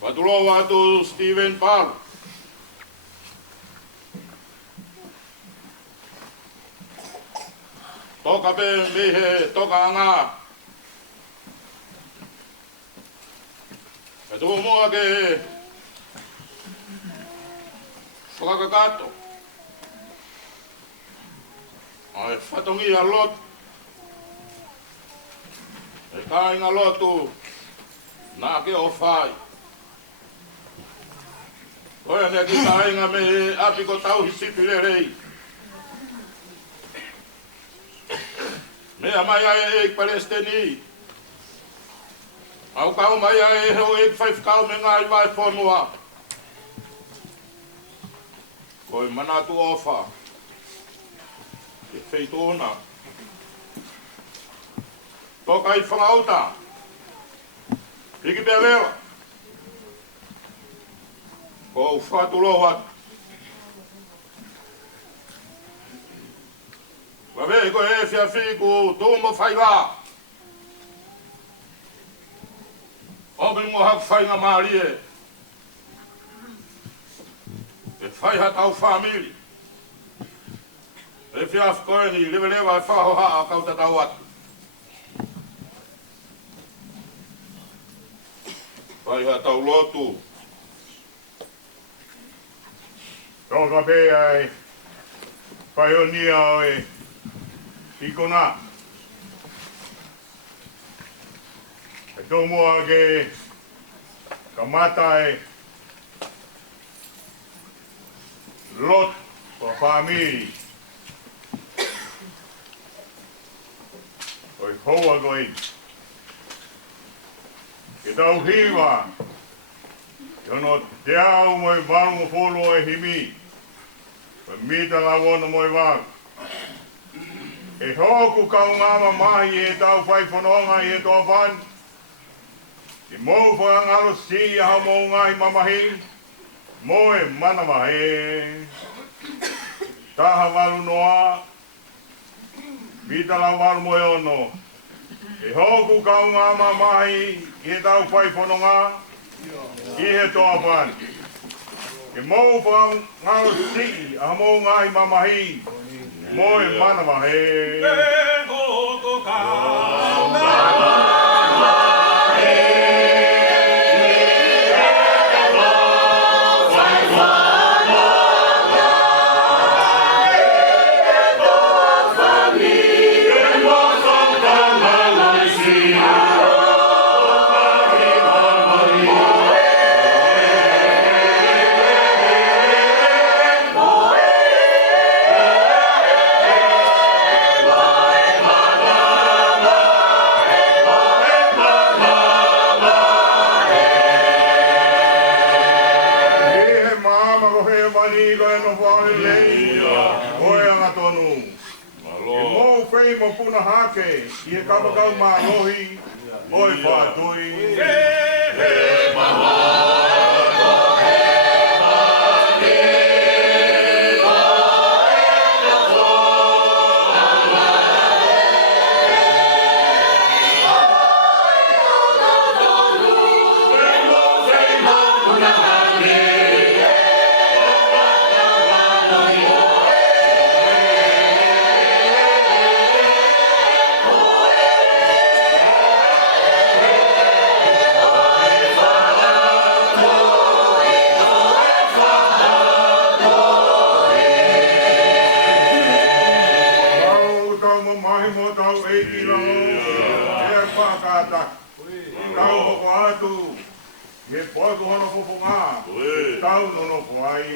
Patuloa tu Steven Paul. Toka be mihe, toka anga. Etu mua ke whakakato. Ai whatongi a lot. E kāinga lotu nā ke o whai. Koe ne ki kāinga me api ko tau hisipi le rei. Mea mai ai e Palestini. Au kau mai ai heo e whaifkau me ngai vai whanua. Koe manatu ofa. E wheitona. Toka i whangauta. Piki pia lewa. Ko whatulohat. Wawe ko e fia fiku tumo whaiwa. Omi mo hak whainga maarie. E whaiha tau whamiri. E fia koeni lewe lewa e whahoha a kauta tau atu. Whaiha tau lotu. Toka pe ai. Paionia oi. Ikona. E tō mua ke kamatai lot o whamiri. Oi hoa koi. Ke tau hiwa. Yono te au moi wangu wholo e himi. Mita la wona moi wangu. E hoku kau ngama mahi e tau whai whanonga i e tō whan. I mou whangalo si aha mou ngai mamahi, moe mana mahe. Taha walu noa, vitala walu moe ono. E hoku kau ngā mamahi, i he tau whai whanonga, i he toa whan. E mou whangalo si aha mou ngai mamahi, moe mana mahe. E hoku kau ngā mo puna hake, i he kamakau mā rohi, oi whātui. he maha. Tau hoko atu, he poatu hono poponga, tau nono kuai.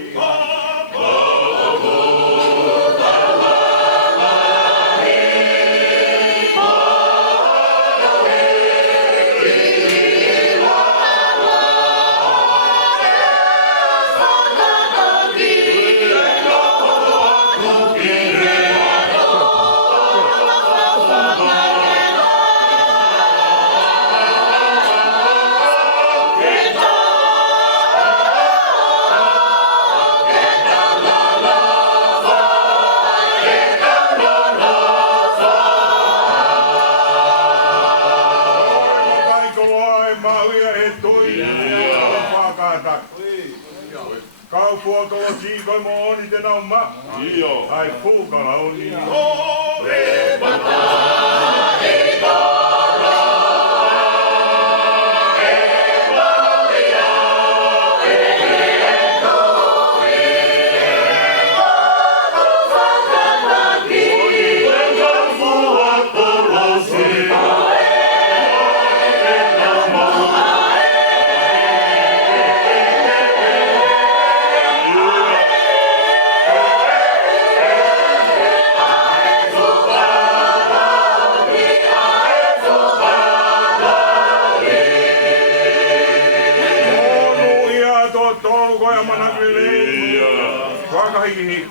Kau pua kau si kau mo ni te nau ma. Ai pu kau ni. O e bata e kara. E maria e toi. Kau whakataki. Kau pua kau si. Whakahihi,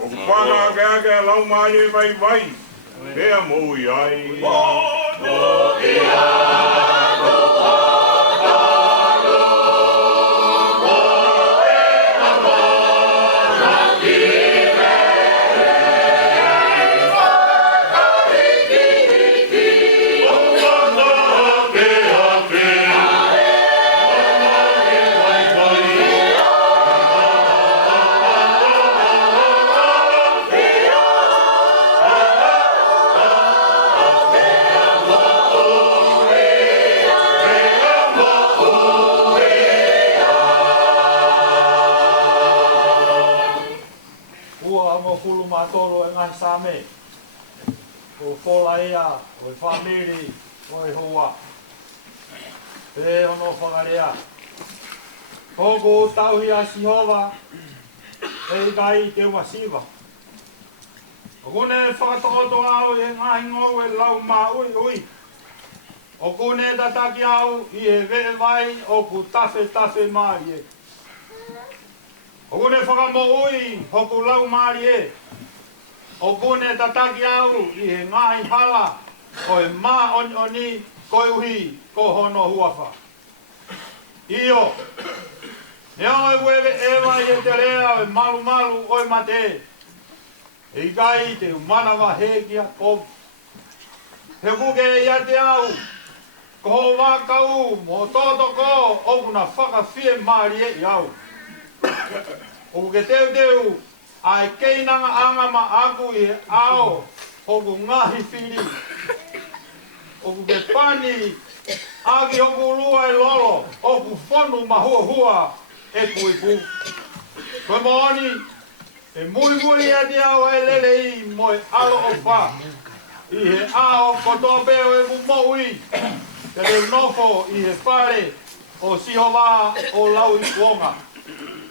o whakakea lau mai e vai vai, pea mui ai. Mono i ato akaru, mo e amara ki mere. Whakahihi, o whakakea pea, mai e vai vai. Matolo e ngai same, o whola ea, o whamiri, o e hoa. Te ono whakarea. Hoko o tauhi a Sihova, e kai te umasiva. O kone whakatokoto au e ngahi ngau e lau mā ui ui. O kone tataki au i e vee vai o ku tafe maari e. O kone whakamo ui hoku lau maari e. O kone tataki au i he ngahi hala Oi ma oni koi uhi ko hono huafa. Io. Nea wewe ewa i te rea e malu malu oi mate. E gai te umana wa hekia o. He kuke ia te au. Ko ho wakau mo toto ko o kuna whakawhie maari e iau. O kuke teu ai keinanga anga ma aku i ao. Hoku ngahi whiri. Oku ke pani, aki hoku lua e lolo, oku whonu ma hua hua e kui ku. Koe mooni, e mui mui e te au e lele i mo e alo o wha. I he ao kotoa peo e mu moui, te reu nofo i he whare o siho wā o lau i kuonga.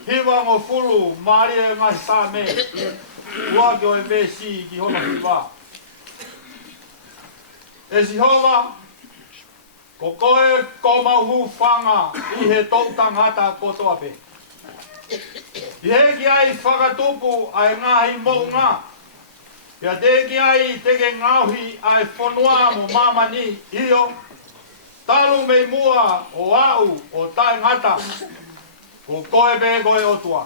Hiwa ngo fulu, maari e ngai sā me, uake o e me si ki hono hiwa. E Sihova, ko koe ko mahu whanga i he tau tangata kotoa pe. I he ki ai whakatupu ai ngahi mo ngā. Pia te ki ai teke ngauhi ai whanua mo mamani io. Talu me mua o au o tai ngata. Ko koe pe koe otua.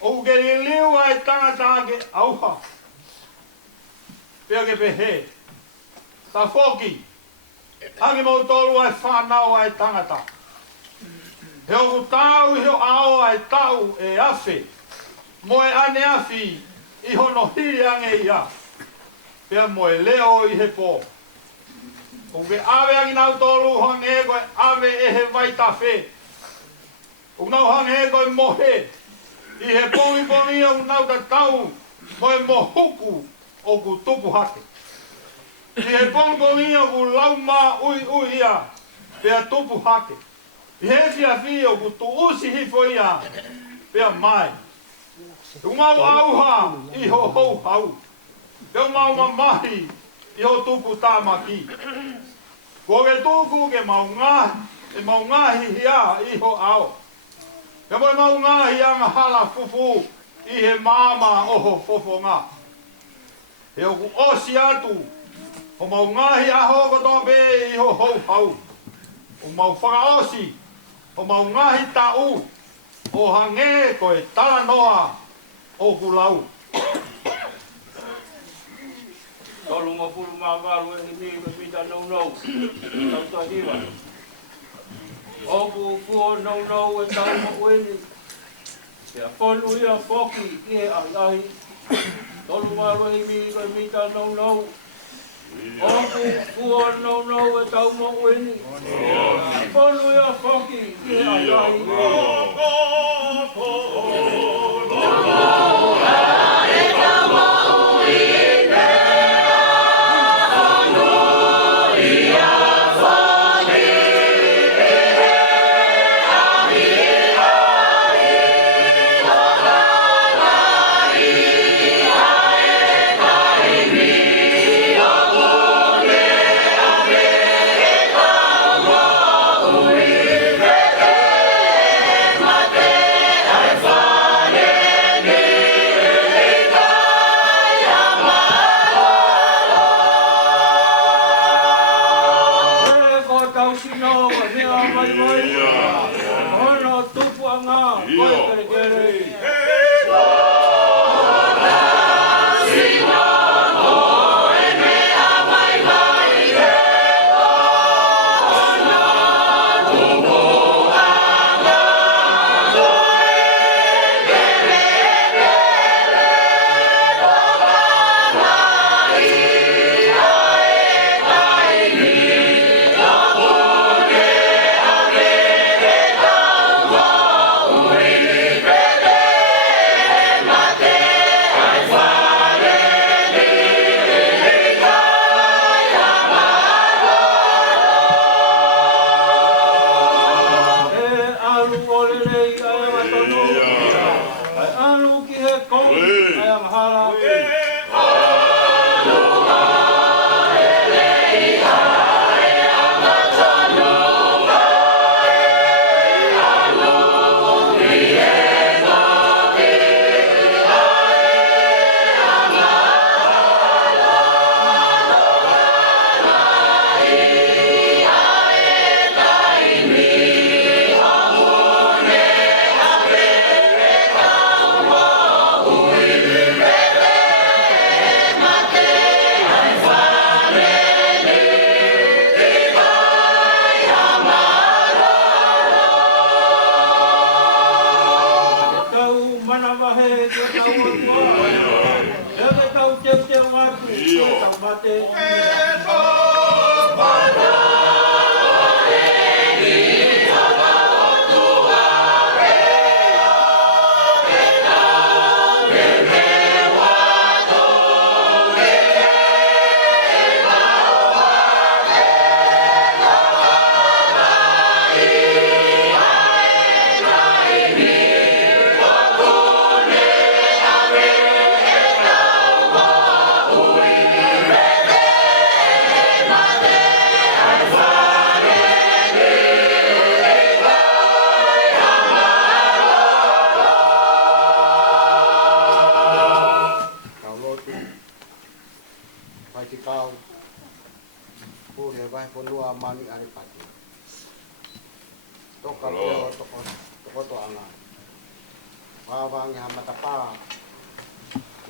O ke liu ai tangata ke auha. Pia ke pe he. Ta foki, hangi mau tolu ai whanau ai tangata. He oku tau i ho ao ai tau e afe, mo e ane afi i hono hiri ange ia. Pea mo e leo i he pō. O ke awe angi nau tolu hangi e koe awe e he waita whe. O nau hangi e koe mohe, i he pongi pongi o nau ta tau, mo e mohuku o ku tupu hake. I he pongi o ku lauma ui ui ia, pea tupu hake. I he fia fi o ku tu usi hifo ia, pea mai. U mau auha i ho hou hau. Pea mau mamahi i ho tupu tāmaki. Ko ke tuku ke mau ngahi hia i ho ao. Pea mo mau ngahi anga hala fufu i he mama oho fofo ngā. He o ku osi atu, o mau ngahi aho kotoa pe i ho hou hau. O mau whakaosi, o mau ngahi tau, o hange koe tala noa o ku lau. Tolu mo pulu mavalu e mi me pita no no. Tau hiwa. O ku fuo no no e tau mo wini. Pea fonu ia foki i e ai. Tolu malu e mi me pita no no. Oku fuo no no e tau mo wini. Fonu ia foki i e ai. Amen. Tau mate. Kau pure vai ponua mani ari pati. Toka pio toko to anga. Wawang ya matapa.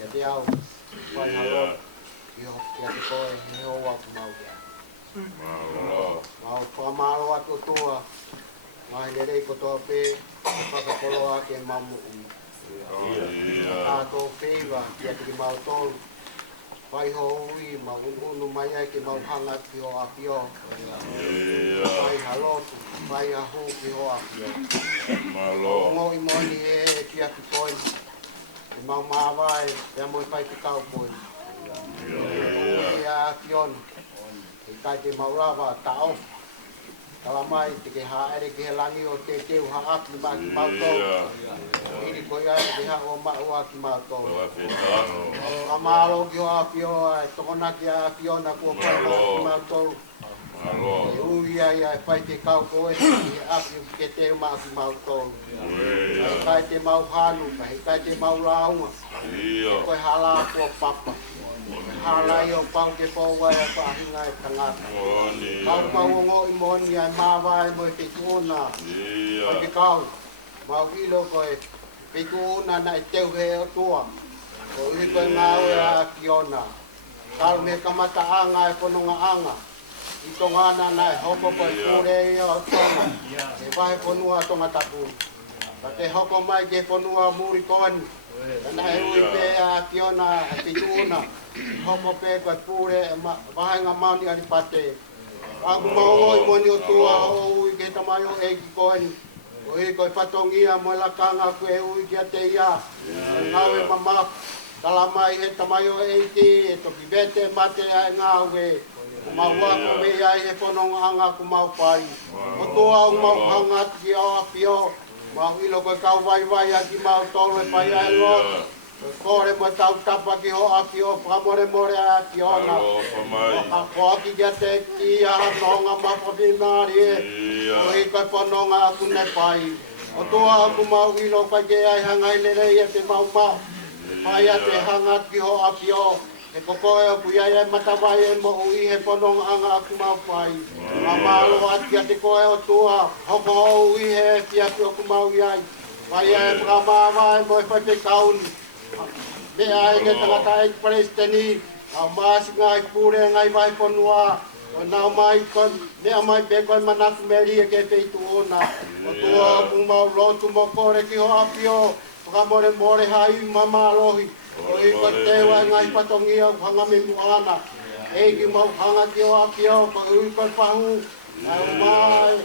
Ya diau. Vai halo. Yo ya tiko he o wa mau ya. Mau pamalo atu tua. Mai dere ko to pe. Paka polo ake mamu. Ato peva ya tiki mau tol. Vai hoi ma unu mai ai ke mau hanga ki o apio. Vai halotu, vai ahu ki o apio. Malo. Mo i moni e ki aki koi. E mau mawai, e mo i pai ki kau koi. E a apion. E kai te mau rawa tao. Kala mai te ke ha ere ke he langi o te teu ha api ma ki mau tau. Iri koi ai te ha o ma ua ki mau tau. Amalo ki o apio ai tokona ki apio na kua pai ma ki mau tau. E ui ai ai pai te kau koe e apio ke te ma ki mau tau. E kai te mau hanu, e kai te mau raunga. E koe hala kua papa. Halai o pau ke pōwai a pahinga e tangata. Kau mau i moni ai mawai mo i te tuona. O te kau, mau ilo koe pe tuona na i teu he o tua. O ui koe ngāu e a kiona. Kau me kamata anga e pononga anga. I tongana na e hoko koe kore i o tonga. E wahe ponua tonga tapu. Ka te hoko mai ke ponua muri koani. Kana e ui pe a kiona a te tuona. Homo pe koe pure wahenga mauni ari pate. Aku mau i moni o tua o ui ke tamai o eki koeni. O i koe patongia mo lakanga koe ui ki a te ia. Ngawe mama talamai he tamai o eki e toki vete mate ai ngawe. O mahua ko me ai he pononga anga ku mau pai. O tua o mau hanga ki o apio. Mau ilo koe kau vai vai a ki mau tolo e pai ai loto. Kore mo tau tapa ki ho aki o pramore more a ki ona. O ko aki kia te ki a tonga mapo dinari e. O i koe pononga aku ne pai. O toa aku mau ilo pai ke ai hangai lere i te mau mau. Pai a te hanga ki ho aki o. E kokoe o ku iai ai matawai e mo ui he pononga anga aku mau pai. Ma malo ati a te koe o tua. Hoko o ui he piapi o ku mau iai. Pai ai pramawai mo e pai pe kauni. Me ai ne tangata e presteni a mas ngai pure ngai vai ponua o nau mai kon me mai be kon manak meri ke pe tu ona o tua mu mau lotu mo kore ki ho apio ka more more hai mama lohi o i ko te wa ngai patongi o hanga me muana e ki mau hanga ki ho apio ko i ko pahu ai mai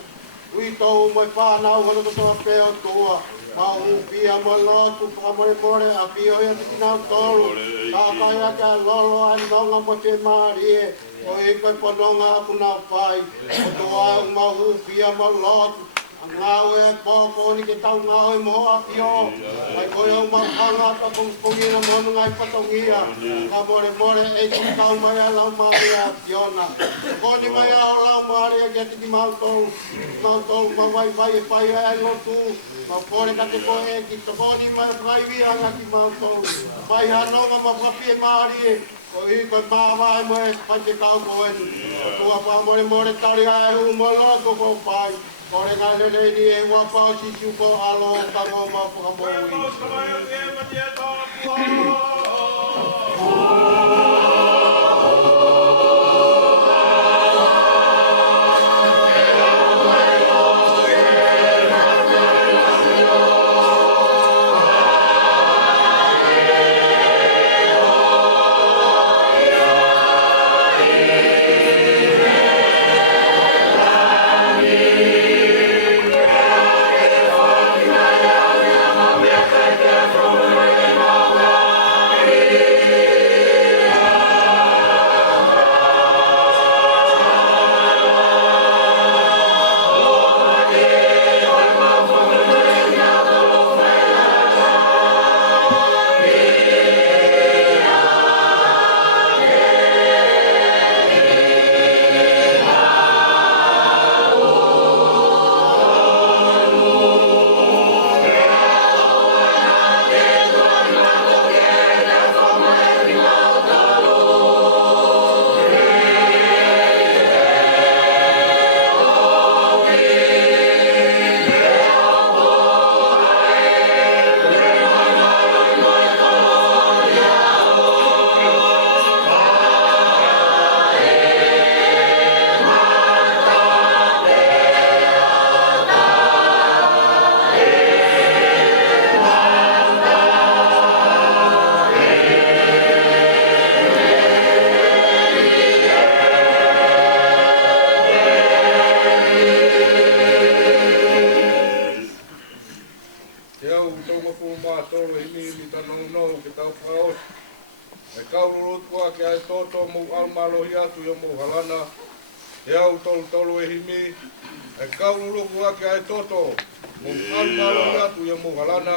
ui to mo fa na o no to pe o tua mau pia mo lotu pa more more a pio e ti na tolo ka ka ka lolo an donga mo te mari o e ko pononga ku na pai o to a mau pia mo lotu ngau e po ko ni ke tau ngau mo a pio ai ko yo ma hanga ta pong pongira mo ngai patongia ka more more e ti tau mai a la ma a piona ko ni mai a la ma ri ke ti mau to ma vai vai pai a lo tu ma pore ka te ko e ki to ko ni mai vai vi anga ki mau to vai ha no ma pa pi mari ko i ko ma vai mo e pa te kau ko e to pa more tari ai hu mo lo ko pai Kore ngā lele ni e wapau si tupo alo tango mapu hamoui. almalohi atu ia mohalana. E au tolu e himi. E kaululuku ake ai toto. Mo almalohi atu ia mohalana.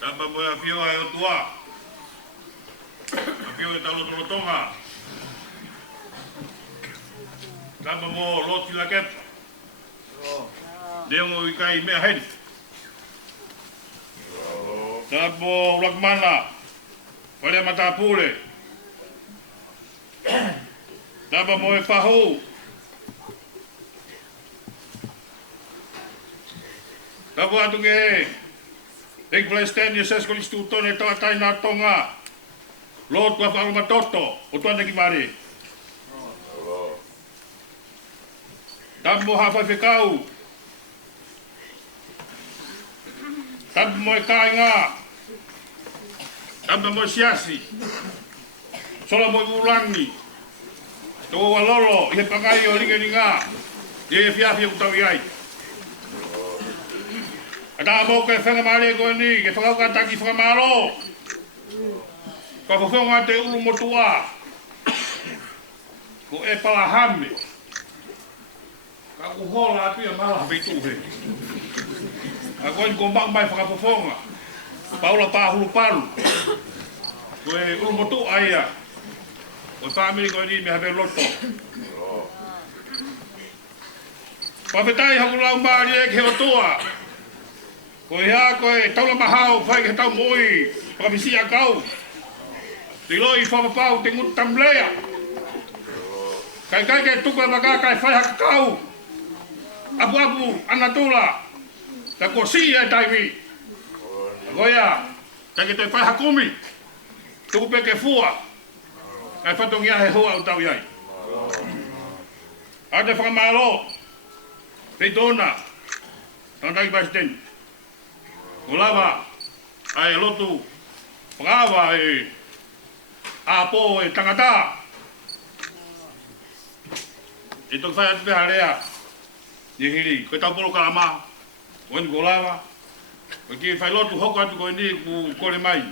Tapa mo a fio ai o tua. A fio e talo tonga. Tapa mo loti la ket. Leo mo ikai mea hedi. Tapa mo ulakmana. Wale matapule. Tapa mo e whahou. Tapa atu ke he. Ek Palestine ses kolis tutone tatai na tonga. Lot kwa fa matoto, o tuana ki mari. Tamo hafa fekau. Tamo e kainga. Tamo mo siasi. Solo mo ulangi. To walolo, ye pakai o linga. Ye fiafi ku tau yai. Da mo ke whenga mare ko ni, ke whakauka taki whakamaro. Ka whawhonga te uru motua. Ko e palahame. Ka uhola atu ia mala hapitu he. A koe ni ko mbak mai whakawhonga. Paula pahulu palu. Ko e uru motua ia. Ko whamiri ko ni me hape loto. Papetai haku lau maari e ke otua. Ko ia koe taula mahau whai ke tau moi. Pakapisi a kau. Te loi whapapau te ngut tamlea. Kai ke tuka waka kai whai haka kau. Abu anatula. Ta ko si e taiwi. Ko ia. Kai ke toi whai hakumi. Tuku pe ke fua. Kai whatongi ahe hoa utau iai. Ate whakamalo. Peitona. Tantaki President. Kulava. Ai lotu. Pagava e apo e tangata. Ito whai atu peha rea. Yehiri. Koe tau polo kalama. Koe ni kulava. Koe ki whai lotu hoko atu koe ni ku kore mai.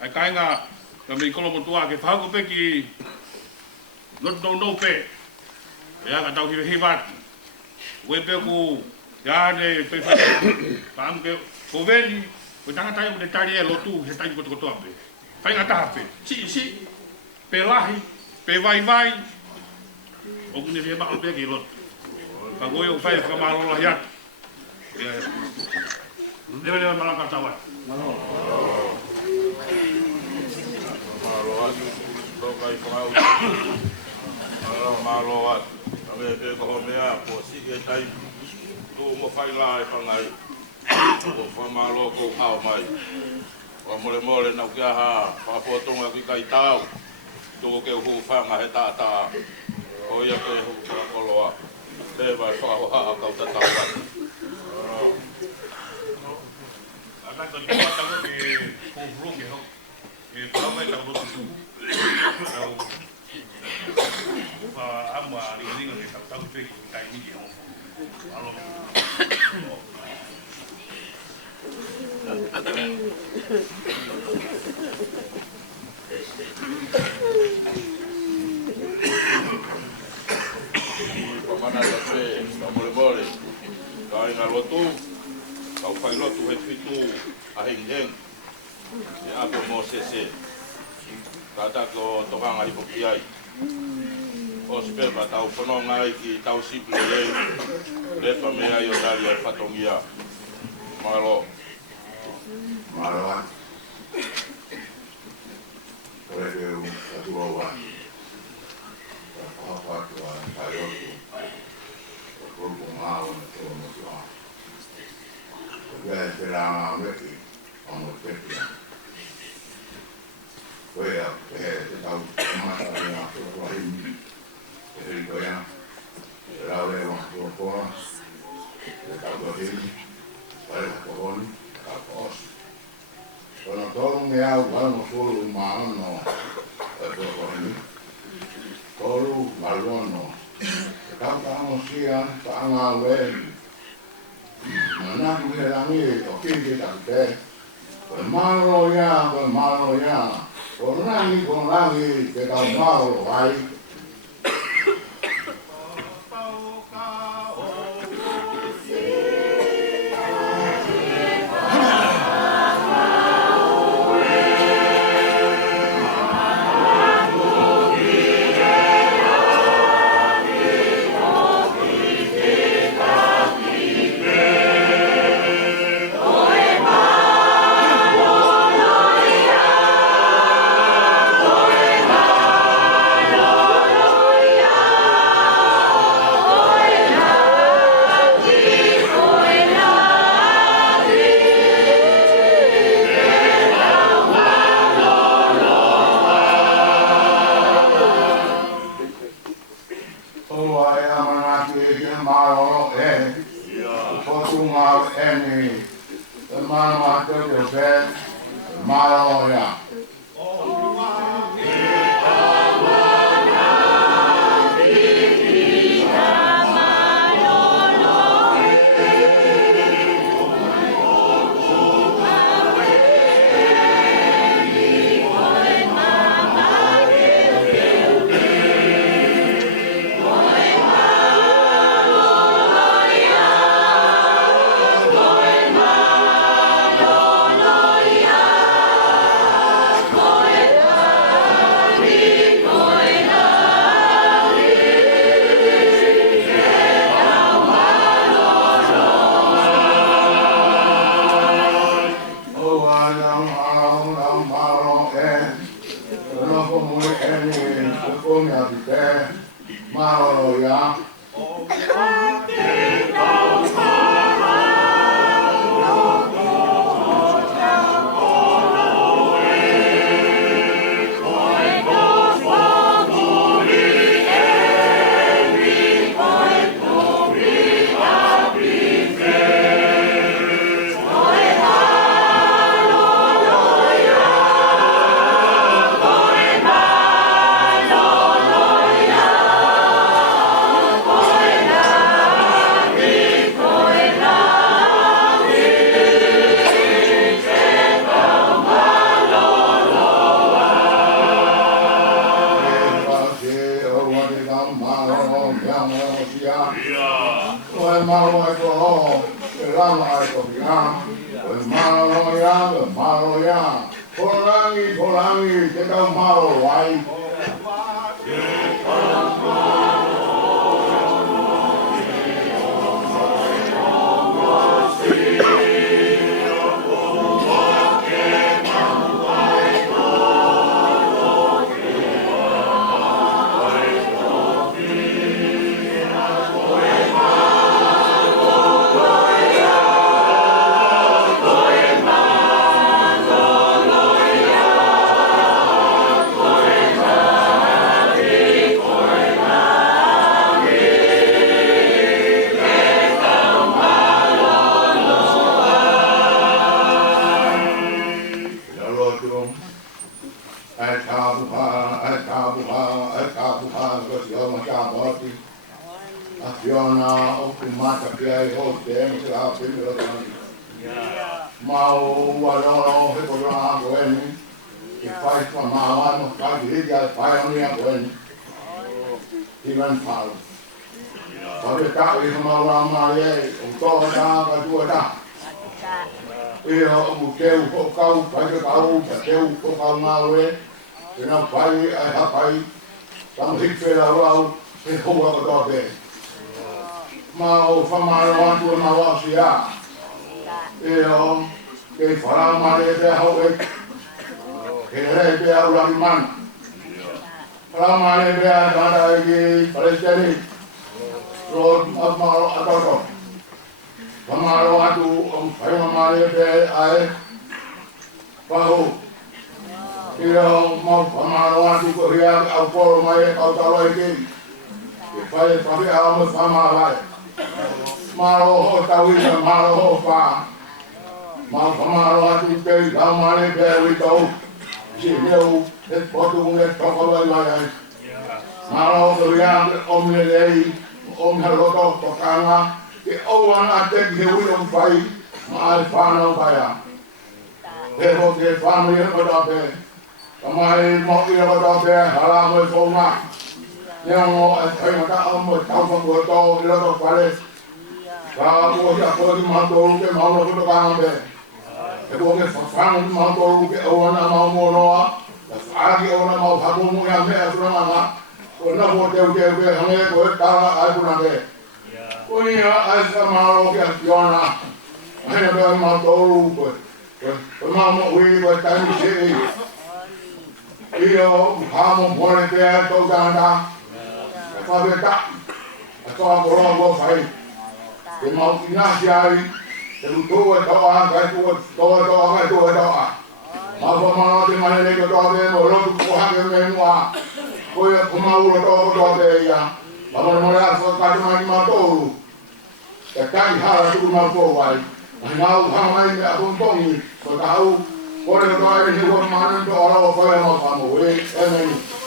Ai kainga. Kami kolo motua ke whahako pe ki lotu no pe. E aka tau hiwe hiwati. Koe pe ku yane pe whai. Pam ke ko veni. Koe tangata ia ko te tari e lotu he tai koto kotoa pe. Whai ngata pe. Si. Pe lahi. Pe vai. O kune whia mao pe ki lotu. Ka koe o whai whakamaro lahi atu. Lewa malaka tawai. Malo atu, tokai whakau. Malo atu. Ame te koho mea, po si e tai. Tu mo whai la e whangai. O whamalo kou hao mai. Wa mole nau kia ha, whapotonga ki kai tau. Toko ke uhu whanga he tata. O ia ke uhu whakoloa. Te vai whakahoha kau tatau watu. Ata ko ni ko tau ke ko bro ke ho. E tau mai tau rotu tu. Tau. Pa ama ri ke tau pe ki kai ni ke ho. Alo. Pamana ta pe, mole. Kai na lotu. Kau whai lotu he whitu a heng. E apo mo se. Kata ko tokanga hi poki ai. O spepa tau whanonga ai ki tau siple lei. Lepa me ai o tali ai whatongia. Malo. Mara. Ore ke atu awa. Apa tu ayo tu. Ko ngao na to mo tu. Ya será meki. Amo tepi. Koe a te tau mata na to ko hi. E ko ya. Era le wa ko. E tau do hi. Para ko hon. Kapos. Kono tolu me au wano solu maano e tokoni. Tolu malono. Kanta amo sia tanga weni. Mana ku he rangi o kiki tante. Koe malo ya. Kono rangi ke kau malo hai. na maro e no como e como a te maro ya Polangi, get out malo, why? Fiona o kumata kia I ho te emi te hao pimi o tani. Mau waloro he ko rana ko eni. I whai kwa mawa no kai hiri ai whai oni a ko eni. I ran whau. Pare ka I ka mawa mare e o toa ta ka tua ta. I o mu keu ko kau whai ka kau ka keu ko kau mawe. I na whai ai hapai. Tam hikwera rau he hoa ko toa mau whamaro atu e mau au sia. E o, kei wharau mare e pia hau e. Kei rei pia au laki mana. Wharau mare e pia kanda e ki Palestini. Ro maro atoto. Whamaro atu o whaima mare e pia ae. Pahu. E o, mau whamaro atu ko hia au koro mai e kau talo e ki. E whae whawe au me whamaro ae. Maro ho tawina, maro ho wha. Maro atu kei, lau mare pēr i tau. Si neu, e potu unge tokolai lai ai. Maro ho ria omne lei, omne roto tokanga. Ke ouana te ki he wino whai, ma ai whanau whaia. He ho te whanau i heko tape. Kamai mo i heko tape, hala mo i whaunga. Nyango ai whaimata au mo i tauwhangu e tō i roto whare. Ka ko ya ko di ma to ke ma no to ka be e ko ke fa no ma to ke o na ma mo no a fa ki o na ma fa mo ya me a na ma ko na mo te ke ha me ko ta a ku na be ko ni a sa ma ro ke yo na ai na be ma to ko ma mo wi ko ta ni se yo ha mo mo ne te to ga na fa be ta to ko ro go fa Te mau ina si ai, te luto e toa, kai toa, kai toa. Mau whamana te mane nei ko toa te, mo rotu ko hake me mua. Koe kumau ro toa ko toa te ia. Mamone mone aso katu mai ma toru. Te kai hara tuku mau kōwai. Ai nau hama mai me akun tongi, ko tahau. Kore ko toa e he ko mane to ora o koe mau whamu, e meni.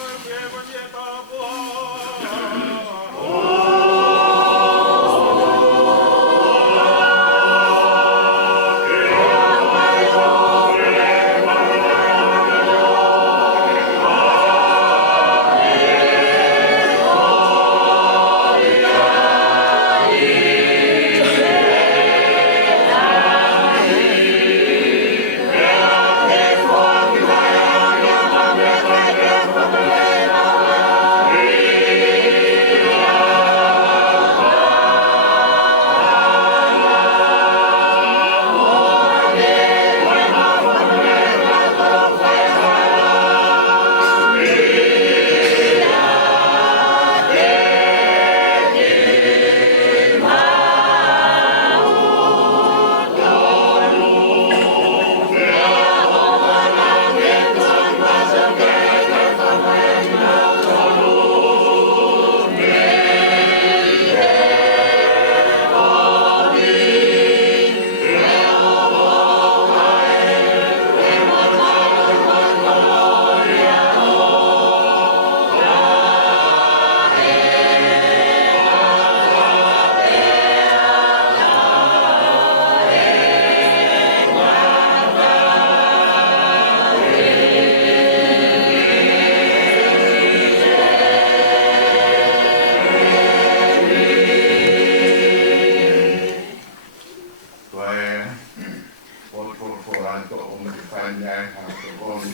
Tokoni,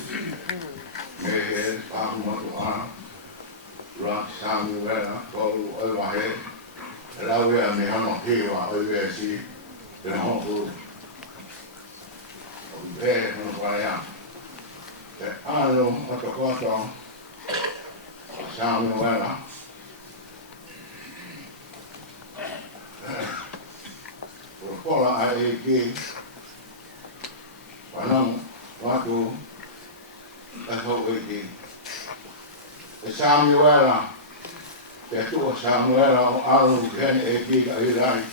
Mehe, Pahumatua, Rock Samuela, Tolu, Oiwahe, Lauea me hano hiwa oiwesi, te hoku, o be no waya. Te alo matokoto, Samuela, Pola ai ki, Panang, Watu, Eho Wiki, Samuela, te tua Samuela o alu kene e ki ka irai,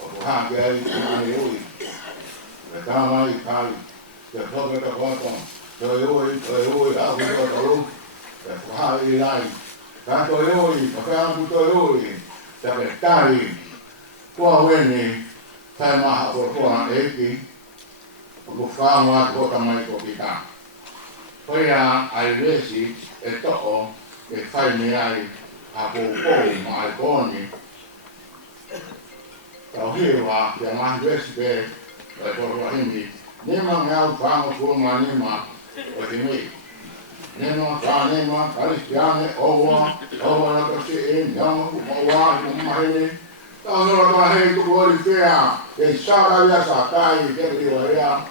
o kuha ki ai ki ui, te tama i kai, te toke te koto, te ui, au ki o toru, te kuha i irai, ka to ui, ka whangu to ui, te pe tari, kua weni, tai maha o kua e ki, o ku whanua kota mai ko ki ka. Koia ai resi e to'o, e whai me ai, a kōpou ma ai kōni. Tau hiwa, kia mahi resi pe, e koro hindi, nema me au whango kua nima, o te mei. Nema, ka nema, karistiane, owa lako si e, nyama, owa, kumahini, tau nora kua hei kuku ori pia, e sara ia sa kai, ke riwa ia.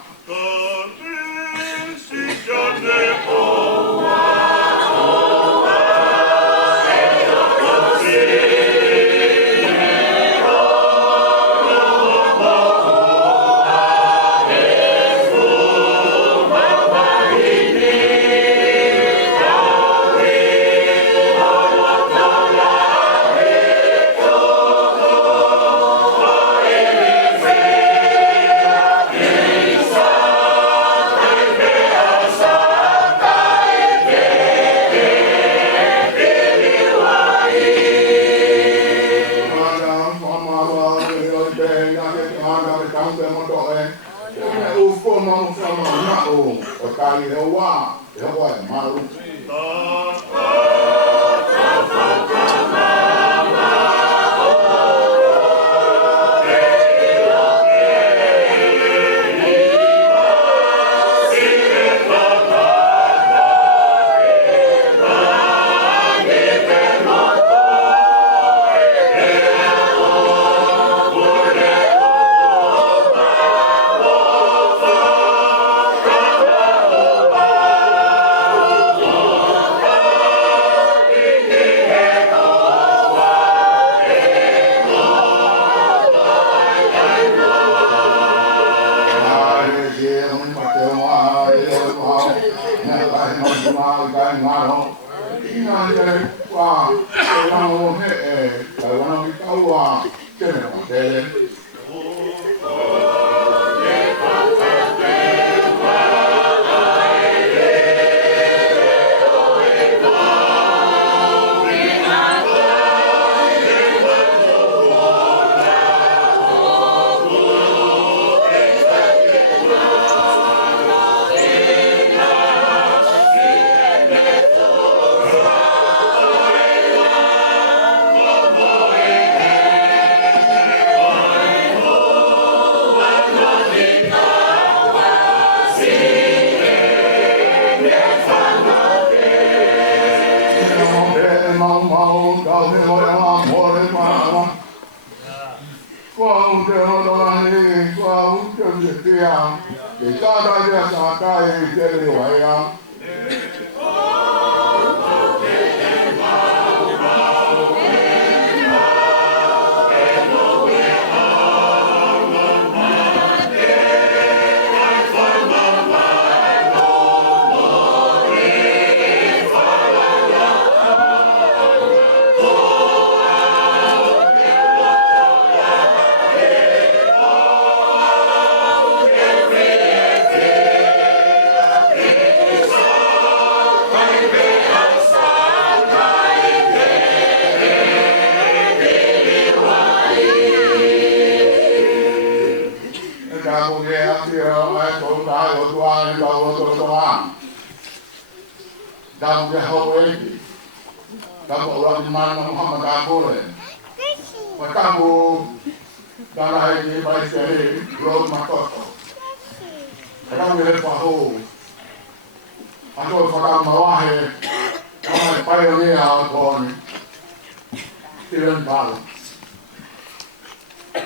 Malo.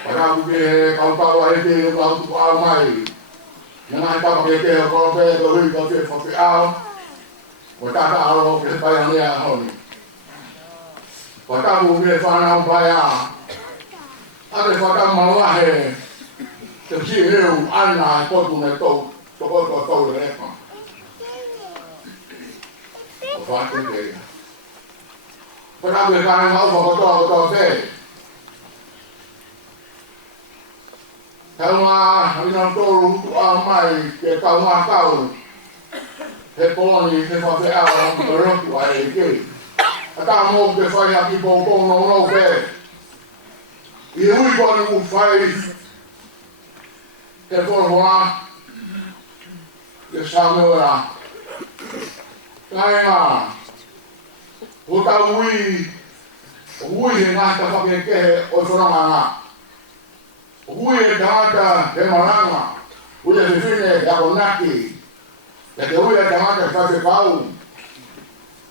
Para buke kau tahu itu kau tu kau mai. Jangan kau pakai kau pakai kau pakai au. Kita tak tahu kita yang dia honi. Kita buke fana upaya. Ada kita mau ahe. Tapi eu anak kau tu nak tahu lepas. Apa itu? Kita buke fana mau kau tahu. Kalau hari nanti orang mai ke kau makau, heponi hepafe awam berok tuai ke. Ata mau ke fai api bongkong no ke. Iui kau ni fai ke forma ke samela. Kaya huta ui hengat pakai ke orang anak. Uye data de maranga, uye define ya bonaki, ya que uye data fase pau.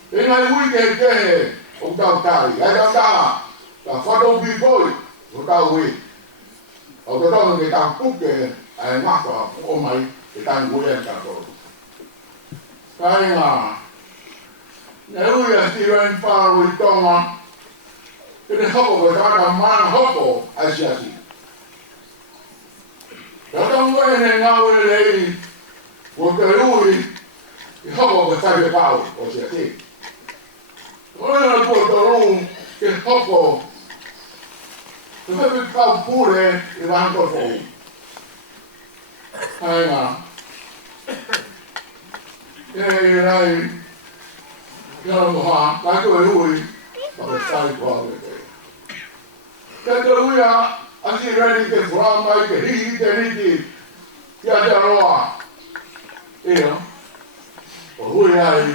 Ina uye que uta, ya data, la foto bigoi, uta uye. O to no que tampuke, ai maka o mai que tan uye ta to. Kainga. Ne uye Steven Paul Toma. Ele hopo data man hopo asiasi. Kalau orang yang ngawal lagi, berkerui, ihop bersahaja kau,osiasi. Orang yang berkerui, ihop, tetapi kau pure, iban kau. Ayah, ini, kalau muha, kau kerui, bersahaja kau. Kerui ya. Así ready que forma que hiti ya de roa o hui ai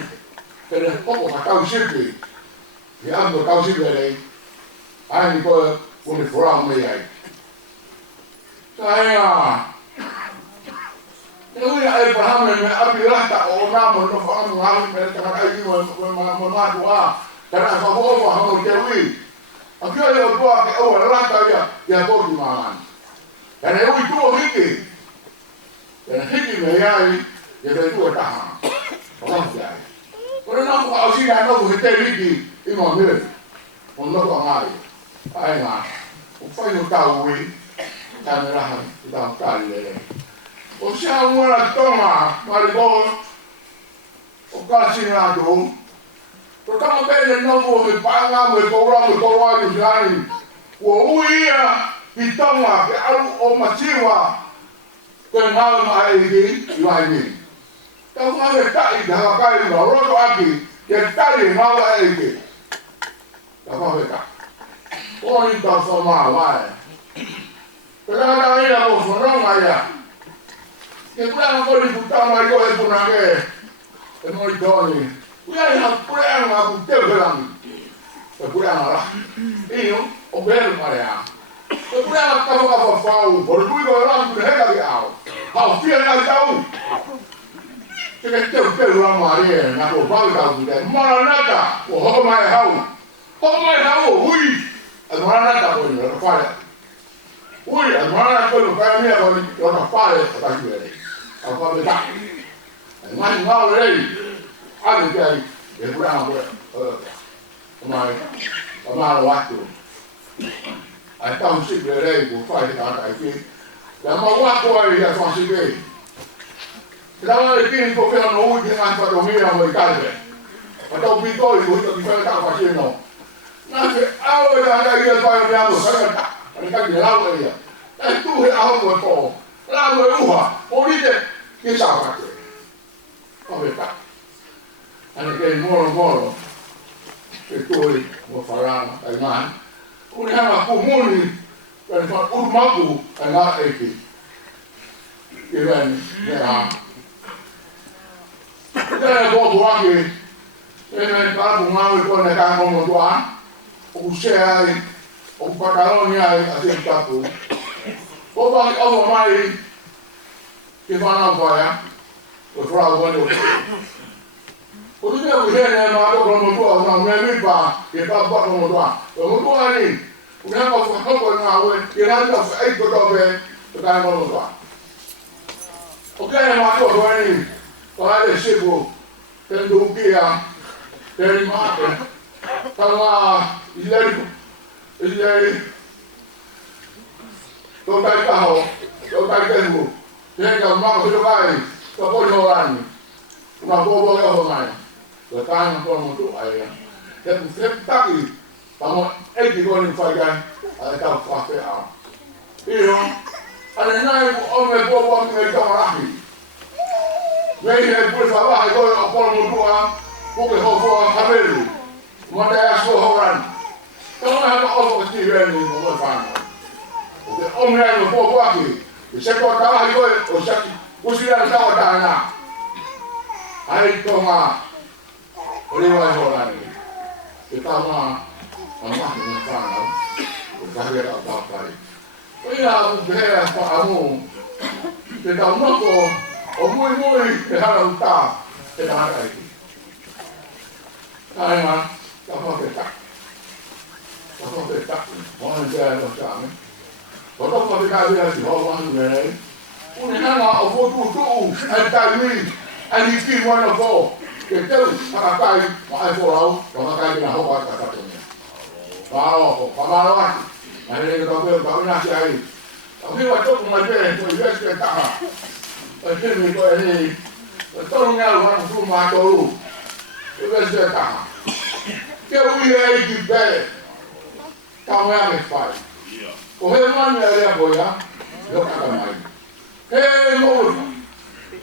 pero poco ka kau sipi y ando kau sipi ai ai ko un forma ai saya hui ai paham me abirata o namo no famo namo me ta kai mo ma dua karena favor famo ke hui. Aku ada dua ke awal rata ya bodi maman. Dan eu itu hiki. Dan hiki meyai ya itu tahan. Allah jai. Kalau nak kau sih nak kau hiti hiki imam ni. Untuk kau ngai. Ai na. Upaya tu tahu ni. Kamera kita kali le. Usia mula toma mari kau. Okasi na tu. Pertama kali nopo me panga me kora di sini. Wauia hitama ke alu o masiwa ke ngau mai ini iwani. Kau ngau tak ida kai no roto aki ke tali ngau ai. Kau tak. Oh ini tak sama wai. Kadang-kadang ini aku senang aja. Kita kau di hutan aja itu punake. Enoi doni. Uya ina pulang aku tebelang. Pulang lah. Ini o belo marea. Pulang kau fau. Berdua orang tu hela dia. Kau fia nak tahu. Kita tebelang marea. Nak fau tahu dia. Mana nada. Oh mai hau. Oh mai hau. Ui. Mana nada pun nak fau. Ui. Mana pun fau ni aku nak fau. Tak boleh. Apa benda? Mana ngau lagi. Ada dia, dia pulang kemari, kemari waktu. Atau si berai bukan kita ada ini. Lama waktu dia masih berai. Kalau ini kopian nol dengan pada orang mereka je. Atau bitoi itu kita tak pasti no. Nanti awal ada dia pada dia tu, saya tak. Mereka dia lalu dia. Itu awal betul. Lalu luar, politik kita pakai. Oh betul. Anak kaya moro itu mau farang aiman uni hanga ku muni dan urmaku anak eki iban ya ya bo buangi ene ka bunga ko ne ka mo doa o share o patalonia ati tapu o ba o mai ke vana boya o fra bono. Udah udah ni, malu kalau muda orang mesti bah kita buat muda. Muda ni, Unaenda kwa hapo na wewe, inaanza ai kutobe, tukana mwa. Okay, mato bwani. Wale shibu. Tendo pia. Tendo mate. Kama ile tokai kaho, tokai kengu. Tenga mako tokai. Kapo nyorani. Unabobo hapo mai. Tukana kwa mtu aya. Dan septaki. Kamu goni fagan ada kafe a. Iyo. Ada nai ome bobo me kamarahi. Wei he por favor, go por mutua. Porque ho cabelo. Manda ya so horan. Então é uma coisa que vem no meu fã. O homem é no povo aqui. E se eu tava aí o saque, o cidadão tava dando. Aí toma. Olha vai rolar. E tava a máquina no fã. O carreira da pai. Olha o beira para amor. E dá um pouco. O muito errado tá. E dá aí. Ai, mano, tá bom, tá. Tá bom, tá. Vamos ver no chão. Quando eu ficar ali assim, vamos ver. O menino eu vou tudo, tá ali. Ali que mano vou. Então, para cá, vai fora, para cá na roupa tá também. Para lá. Mas ele tá vendo, tá vendo aí. Eu vou todo mundo ver, foi ver que tá. Eu tenho que ele. Todo mundo vai pro mato. Eu vejo que tá. Que eu ia de pé, calma aí, meu pai. O irmão é a boia, eu cago mais. Ei, moço,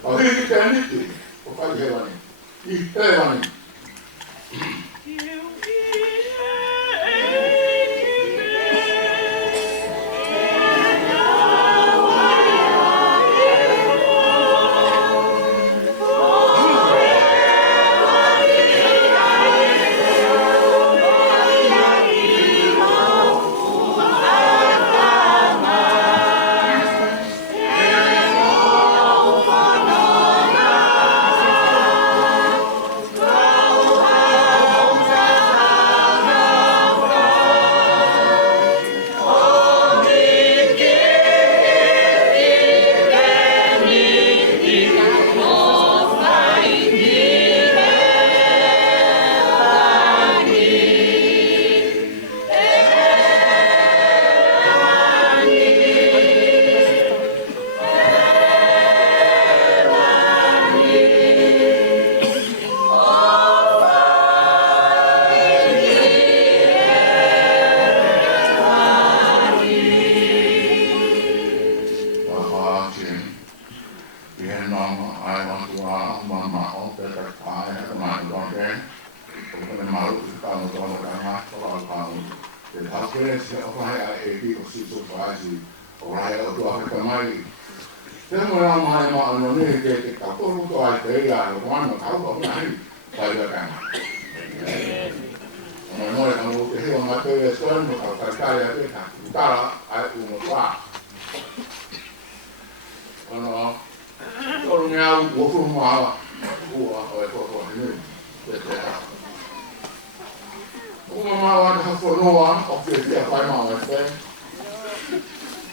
o que tem aqui? O pai de Revani. E Revani.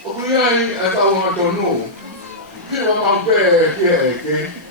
Oku yai ata o to no. Ki wa ma be ki e ke.